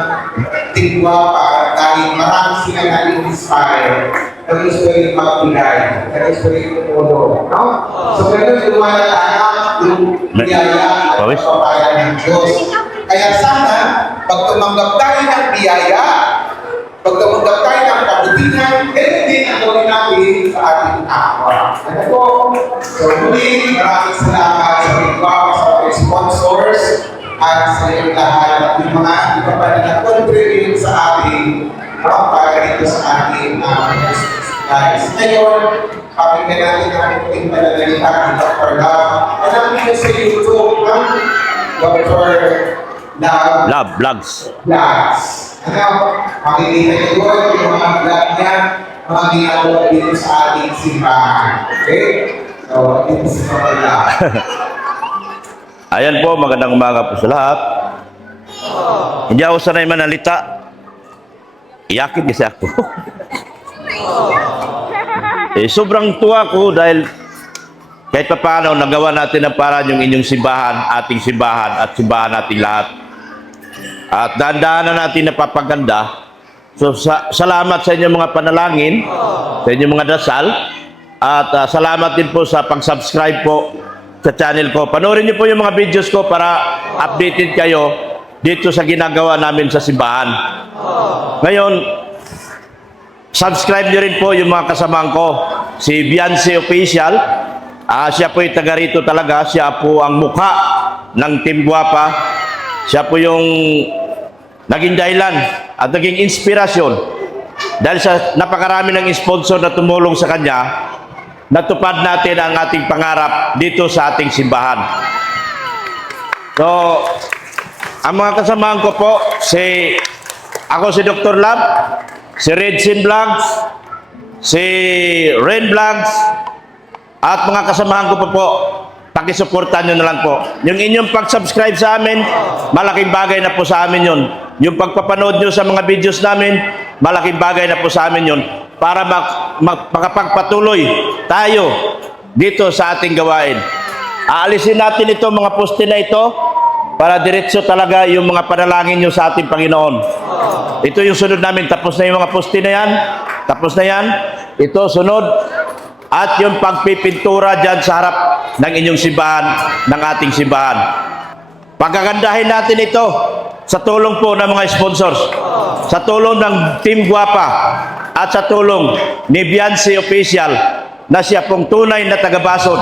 Team Guapa dahil marami sila na-inspire na gusto rin magbigay, na gusto rin tumulong. So ganun lumalala yung biyaya at papaya ng Diyos. Kaya sana, pag tumanggap tayo ng biyaya, pag tumanggap tayo ng kabutihan, ganun din ang gawin natin sa ating kapwa. Ano po? So muli, maraming salamat sa mga sa mga sponsors at sa iyong lahat at yung mga iba pa na nag-contribute sa ating para dito sa ating guys. Ngayon, pakinggan natin ang ating pananalita ng Dr. Love. Alam niyo sa YouTube, Dr. Love Vlogs. Makikita niyo doon yung mga vlog niya, mga ginagawa dito sa ating simbahan. Okay? So, ito si Dr. Love. Ayan po, magandang umaga po sa lahat. Hindi ako sanay manalita. Iyakin kasi ako. Sobrang tuwa ko dahil kahit pa paano nagawa natin ang paraan yung inyong simbahan, ating simbahan at simbahan nating lahat. At dahan-dahan na natin napapaganda. So salamat sa inyong mga panalangin, sa inyong mga dasal. At salamat din po sa pag-subscribe po sa channel ko. Panoorin niyo po yung mga videos ko para updated kayo dito sa ginagawa namin sa simbahan. Ngayon, subscribe niyo rin po yung mga kasamahan ko. Si Beyonce Official. Siya po yung taga rito talaga. Siya po ang mukha ng Team Guapa. Siya po yung naging dahilan at naging inspirasyon. Dahil sa napakarami ng sponsor na tumulong sa kanya, natupad natin ang ating pangarap dito sa ating simbahan. So, ang mga kasamahan ko po, ako si Dr. Lab, si Redsin Vlogs, si Ren Vlogs, at mga kasamahan ko po, pakisuportahan nyo na lang po. Yung inyong pag-subscribe sa amin, malaking bagay na po sa amin yun. Yung pagpapanood nyo sa mga videos namin, malaking bagay na po sa amin yun para makapagpatuloy tayo dito sa ating gawain. Aalisin natin ito, mga poste na ito, para diretso talaga yung mga panalangin nyo sa ating Panginoon. Ito yung sunod namin. Tapos na yung mga poste na yan. Tapos na yan. Ito, sunod. At yung pagpipintura dyan sa harap ng inyong simbahan, ng ating simbahan. Pagkagandahin natin ito sa tulong po ng mga sponsors, sa tulong ng Team Guapa, at sa tulong ni Beyonce Official, na siya pong tunay na taga-Basod,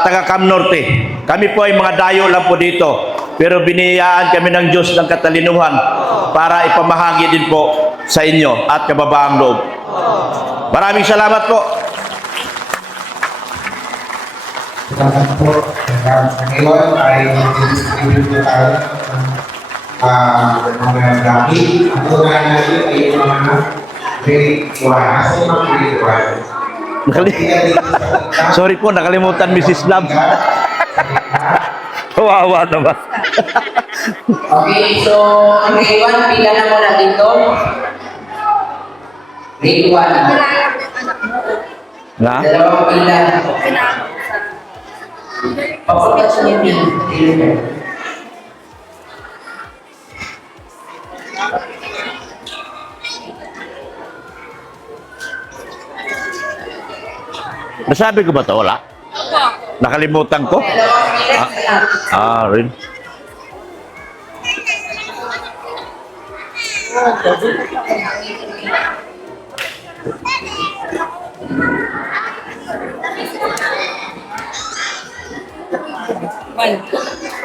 taga Cam Norte. Kami po ay mga dayo lang po dito, pero biniyayaan kami ng Diyos ng katalinuhan para ipamahagi din po sa inyo at kababaang loob. Maraming salamat po. Salamat po. Ngayon ay distribute na tayo ng mga gamit. Ang tunay natin ay yung mga grade 1. Asa yung mga grade 1? Sorry po, nakalimutan Mrs. Love. Kawawa naman. Okay, so ang grade 1, pila na muna dito. Grade 1. Na? Dalawang pila. Papunta sa inyo. Nasabi ko ba ito? Wala? Nakalimutan ko? Dalawang pila. Rin.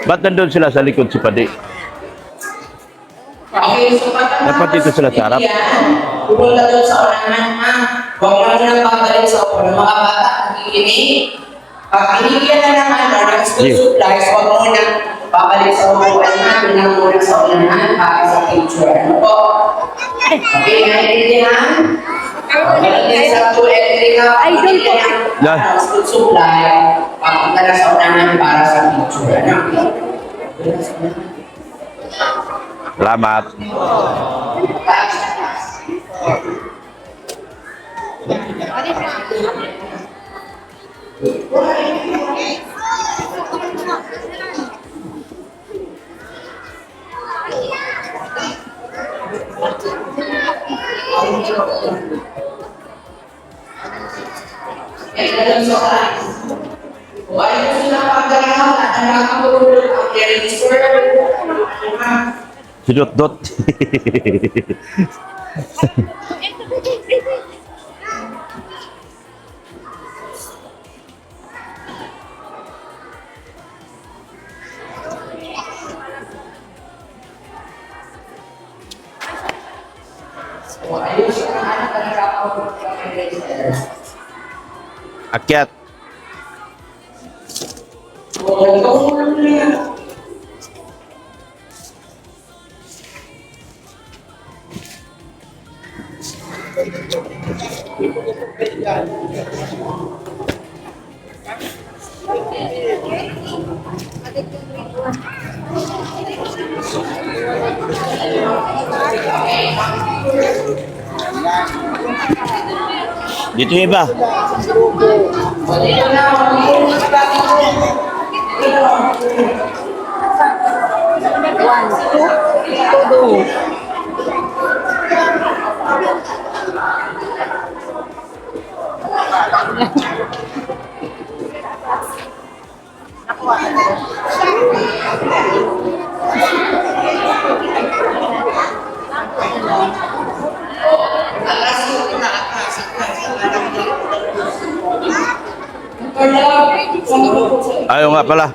Ba't nandun sila sa likod si Padi? Okay, so Dapat dito sila sa harap. Pupunta doon sa unahan, ha? Huwag mo na nang pagaling sa ulo. Mga bata, nagiginig. Pag binigyan na ng ng school supplies, huwag mo na babalik sa upuan na, bilang muna sa unahan para sa picture. Ano po? Okay, naiintindihan? Pagdating sa 2 electrical, pagdating ng school supply, papunta na sa unahan para sa picture. Ano? Salamat. Why mo sila pagdalaman at nakakatulog ang register? Si Dot Dot. Akyat. Dito yung iba. Ayaw nga pala.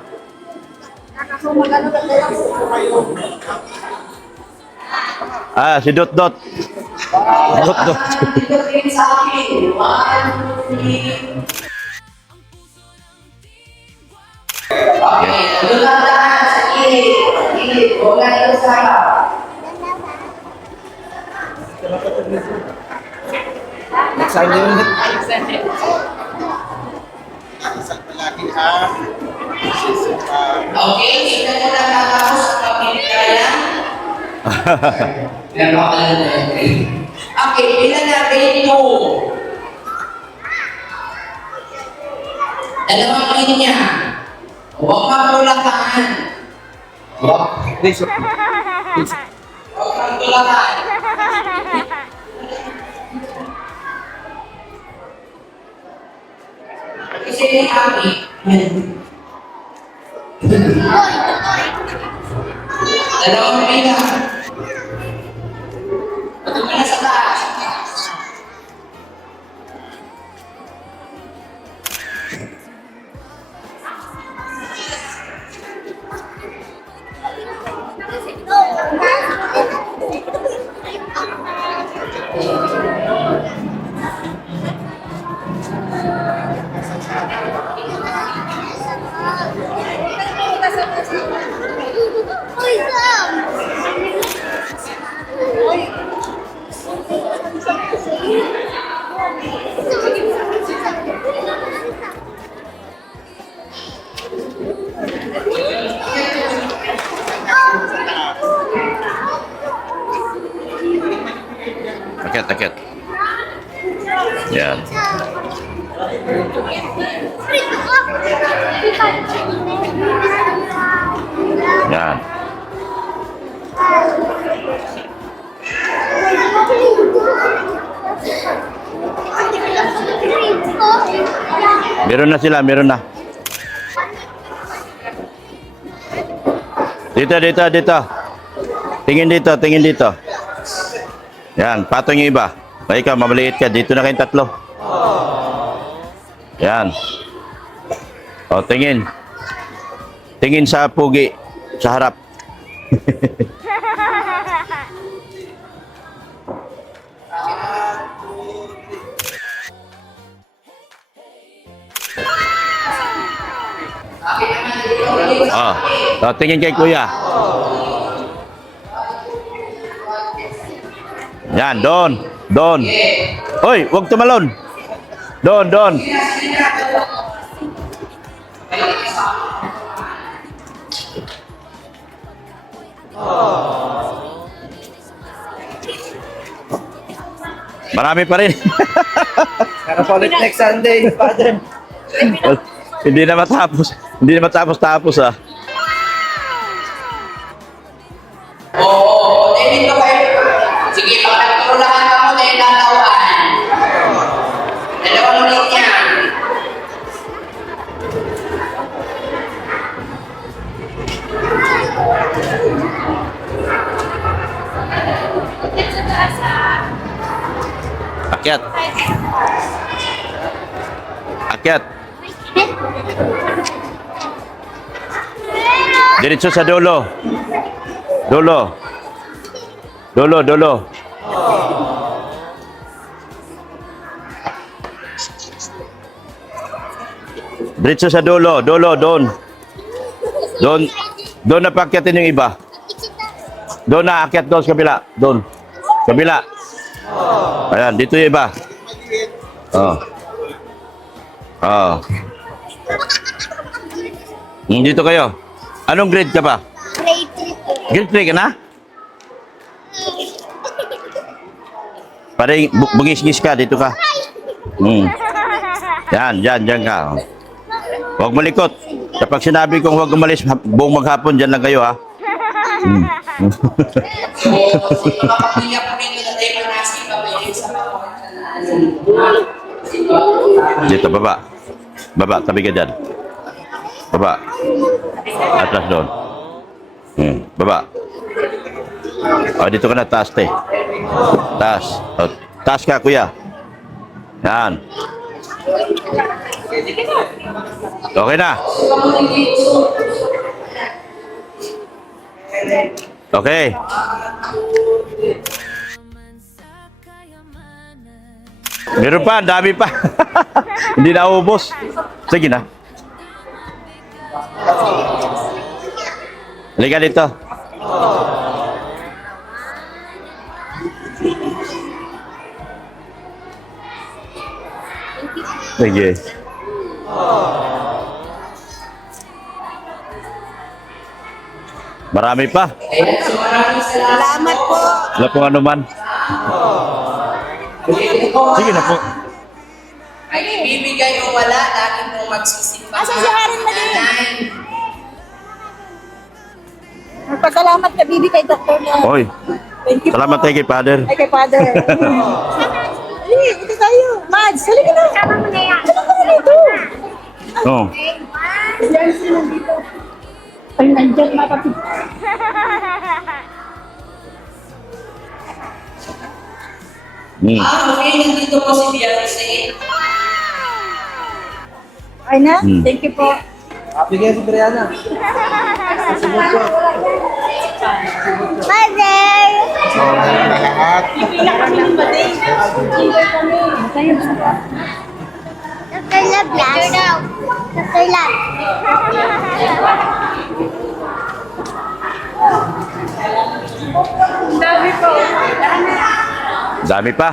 Si Dot Dot. Dot Dot. Okay, tulungan sa gilid. Huwag na ito sa harap. Okay, tignan mo na tapos sa pagkikaya. Okay, ilan na kayo? Dalawang linya. Huwag magtulakan. Huwag magtulakan. Kasi ni Ami, dalawang pila. Pag na sa taas. Akit. Yan. Yan. Meron na sila, meron na. Dito. Tingin dito. Yan, patong yung iba. Ay, ikaw, mamaliit ka. Dito na kayong tatlo. Yan. O, tingin. Tingin sa pugi. Sa harap. O, tingin kay kuya. Yan, doon. Hoy, huwag tumalon. Doon. Marami pa rin. Para pa ulit next Sunday, Father. Hindi na matapos ah. Oo, dito kayo. Sige, pag nagtulakan ako, dahil latawan. Dalawang linya. Akyat. Diretso sa dulo. Diretso sa dulo, doon. Doon na paakyatin yung iba. Doon na akyat doon sa kabila. Doon. Kabila. Ayan, dito yung iba. Dito kayo. Anong grade ka ba? Grade 3 ka na? Parang bugis-gis ka, dito ka. Diyan ka. Huwag malikot. Kapag sinabi kong huwag umalis buong maghapon, dyan lang kayo ha. So, kapag-iyak po ninyo na tayo manasi, pabayari sa mga Dito, baba. Baba, tabi ka dyan. Baba. Atlas doon. Baba. Dito ka na, taas te. Taas. Taas ka, kuya. Yan. Okay na. Okay. Meron pa, dami pa. Hindi na ubos. Sige na. Halika dito. Sige. Marami pa. Ayan, so maraming salamat po. Wala pong anuman. Ulitin ko. Sige na po. Ay ibibigay o wala, lagi pong magsisimba. Asa si Haring Mali? Nanay. Magpasalamat ka, Bibi, kay Dr. na. Oy, Thank you salamat po. tayo kay Father. Ay, kay Father. Ay, ito tayo. Mads, halika na. Halika na dito. Oh. Yan sila dito. Ay, nandiyan matapit. Mm. Okay, nandito po si Beyonce. Ay na, Hmm. thank you po. Bigyan si Brianna. Father! So, ngayon na lahat. Dr. Love last. Dr. Love. Dami pa.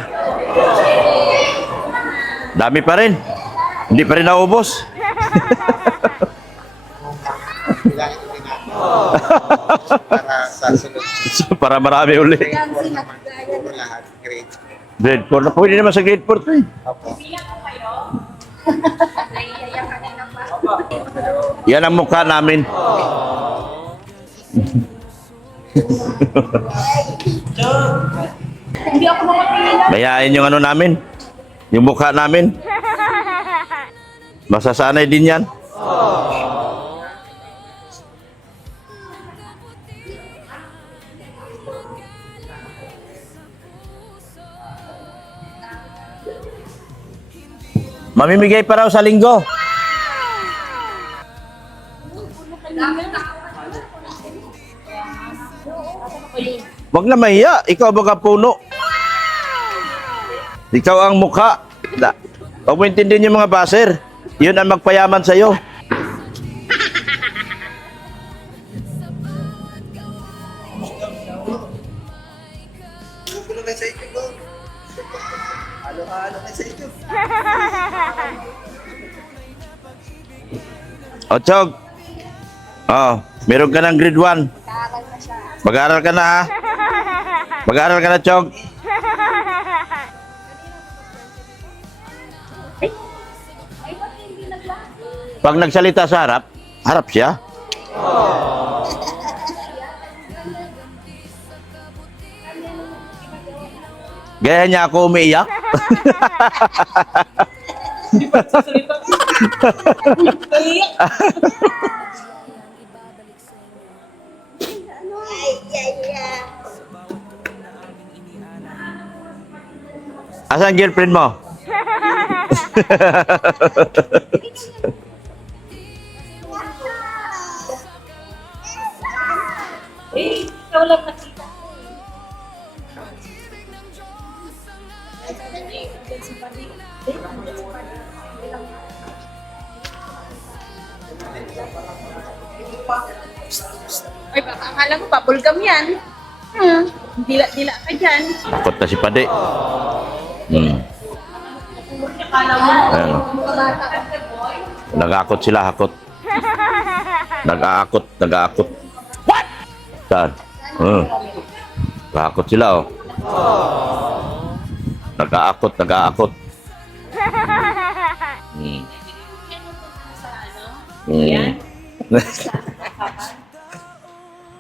Dami pa rin. Hindi pa rin naubos. Bilangin ko din natin. Para sa sunod Para marami uli. siguro lahat. Great. Grade 4 na. Pwede naman sa grade 4 to eh. Opo. Yan ang mukha namin. Bayain yung ano namin. Yung mukha namin. Masasanay din yan. Mamimigay pa raw sa linggo. Wag na mahiya. Ikaw baga puno. Ikaw ang mukha. Huwag mo intindihin yung mga baser. Yun ang magpayaman sa'yo. Gulo kayo sa ito, bro. Halo-halo kayo sa ito. O, Chog. Meron ka ng grade 1. Mag-aaral ka na, ha? Mag-aaral ka na, Chog. Pag nagsalita sa harap, harap siya. Gaya niya ako umiiyak. Asan ang girlfriend mo? Ay, baka akala mo, papulgam yan. Dila-dila ka dyan. Takot na si Pade. Ayan. Nag-aakot sila, hakot. Nag-aakot. What? Saan? Nag-aakot sila, oh. Nag-aakot.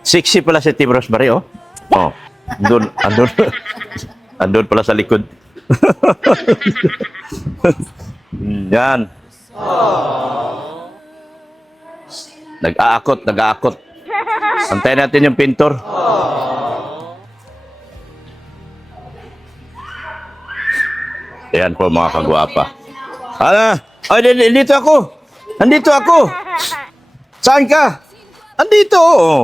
Sexy pala si Team Rosemary, oh. Oh, andun pala sa likod. Yan. Nag-aakot. Antayin natin yung pintor. Ayan po mga kagwapa. Ay, dito ako. Saan ka? Andito, oh.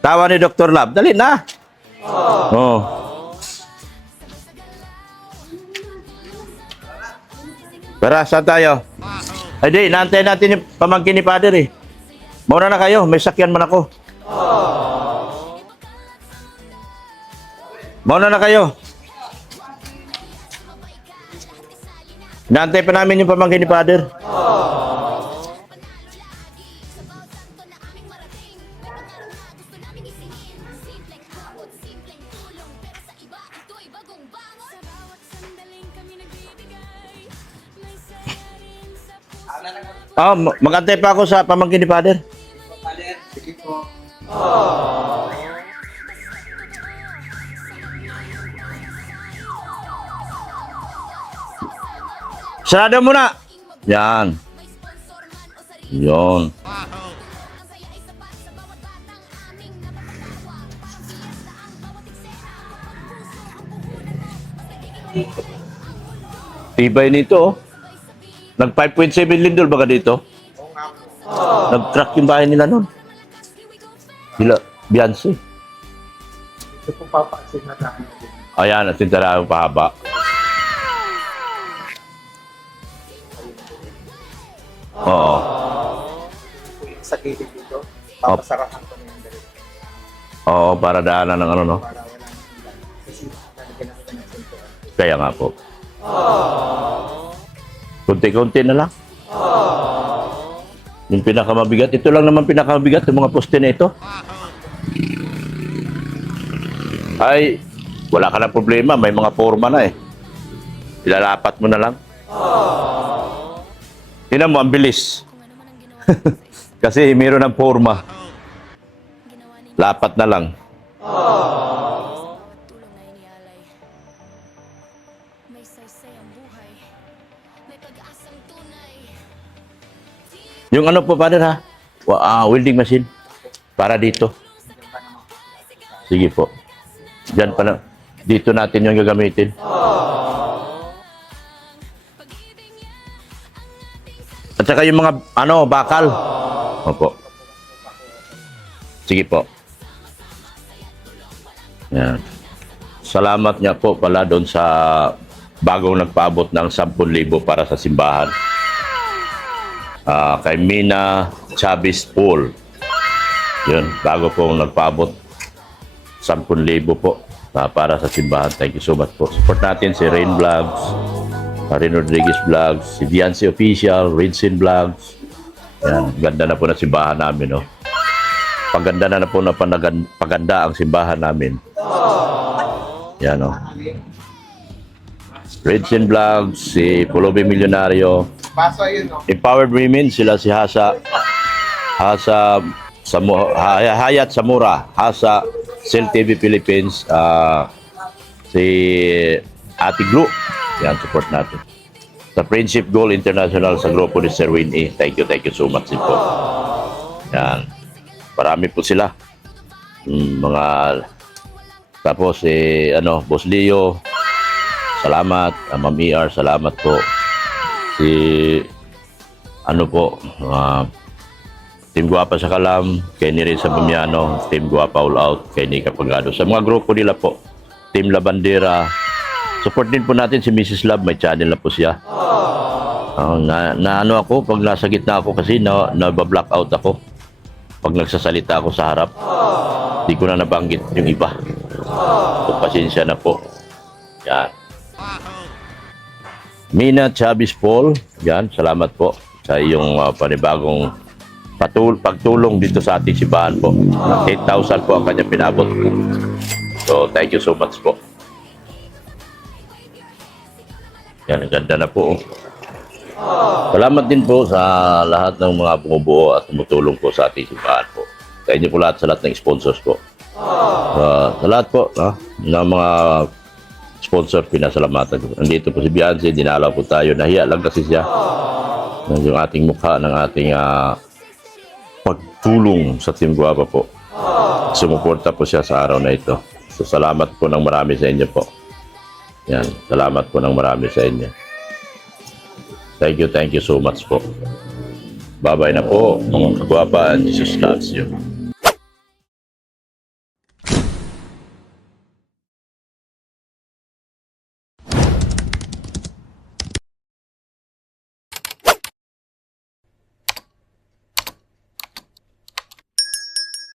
Tawa ni Dr. Lab. Dali na. Tara, saan tayo? Ay, di, naantayin natin yung pamangkin ni Father, eh. Mauna na kayo, may sakyan man ako. Mauna na kayo. Inaantay pa namin yung pamangkin ni Father. Mag-antay pa ako sa pamangkin ni Father. Sige po. Sarado mo na. Yan. Yon. Tibay nito, oh. Nag 5.7 lindol baka dito. Nag-crack yung bahay nila nun. Sila, Beyonce. Ito po papansin na namin. Ayan, at yung talagang pahaba. Oo. Sa gilid dito, papasarahan ko na yung dali. Oo, para daanan ng ano, no? Para wala nang ilan. Kasi nalagyan natin ng sentuhan. Kaya nga po. Kunti-kunti na lang. Yung pinakamabigat. Ito lang naman pinakamabigat, yung mga poste na ito. Ay, wala ka na problema. May mga forma na eh. Ilalapat mo na lang. Tingnan mo, ang bilis. Kasi mayroon ng forma. Lapat na lang. Yung ano po, Father, ha? Welding machine. Para dito. Sige po. Diyan pa na. Dito natin yung gagamitin. At saka yung mga, bakal. Opo. Sige po. Yan. Salamat niya po pala doon sa bagong nagpaabot ng 10,000 para sa simbahan. Kay Mina Chavez Paul. Yun, bago po nagpaabot 10,000 po para sa simbahan. Thank you so much po. Support natin si Rain Vlogs, Rain Rodriguez Vlogs, si Beyonce Official, Rinsin Vlogs. Yan, ganda na po na simbahan namin, no? Paganda na po na paganda ang simbahan namin. Yan, no? Rinsin Vlogs, si Pulubi Milyonaryo, Paso yun, no? Empowered Women, sila si Hayat Samura, Hasa, Cell TV Philippines, si Ate Glu. Yan, support natin. Sa Friendship Goal International sa grupo ni Sir Winnie. Thank you so much din po. Yan. Marami po sila. Tapos, Boss Leo, salamat. Ma'am ER, salamat po. Team Guapa sa Kalam, kay Niri sa Bumiano, Team Guapa All Out, kay Nika Pagado. Sa mga grupo nila po, Team Labandera, support din po natin si Mrs. Love, may channel na po siya. Ako, pag nasa gitna ako kasi, nabablock out ako. Pag nagsasalita ako sa harap, di ko na nabanggit yung iba. So, pasensya na po. Yan. Mina Chavez Paul, yan, salamat po sa iyong panibagong pagtulong dito sa ating simbahan po. 8,000 po ang kanya pinabot. So, thank you so much po. Yan, ganda na po. Salamat din po sa lahat ng mga bumubuo at tumutulong po sa ating simbahan po. Sa inyo po lahat, sa lahat ng sponsors po. Sa lahat po ng mga sponsor, pinasalamatan ko. Nandito po si Beyonce, dinalaw po tayo. Nahiya lang kasi siya. Yung ating mukha ng ating pagtulong sa Team Guapa po. Sumuporta po siya sa araw na ito. So, salamat po ng marami sa inyo po. Yan, salamat po ng marami sa inyo. Thank you so much po. Bye-bye na po, mga kagwapa, and Jesus loves you.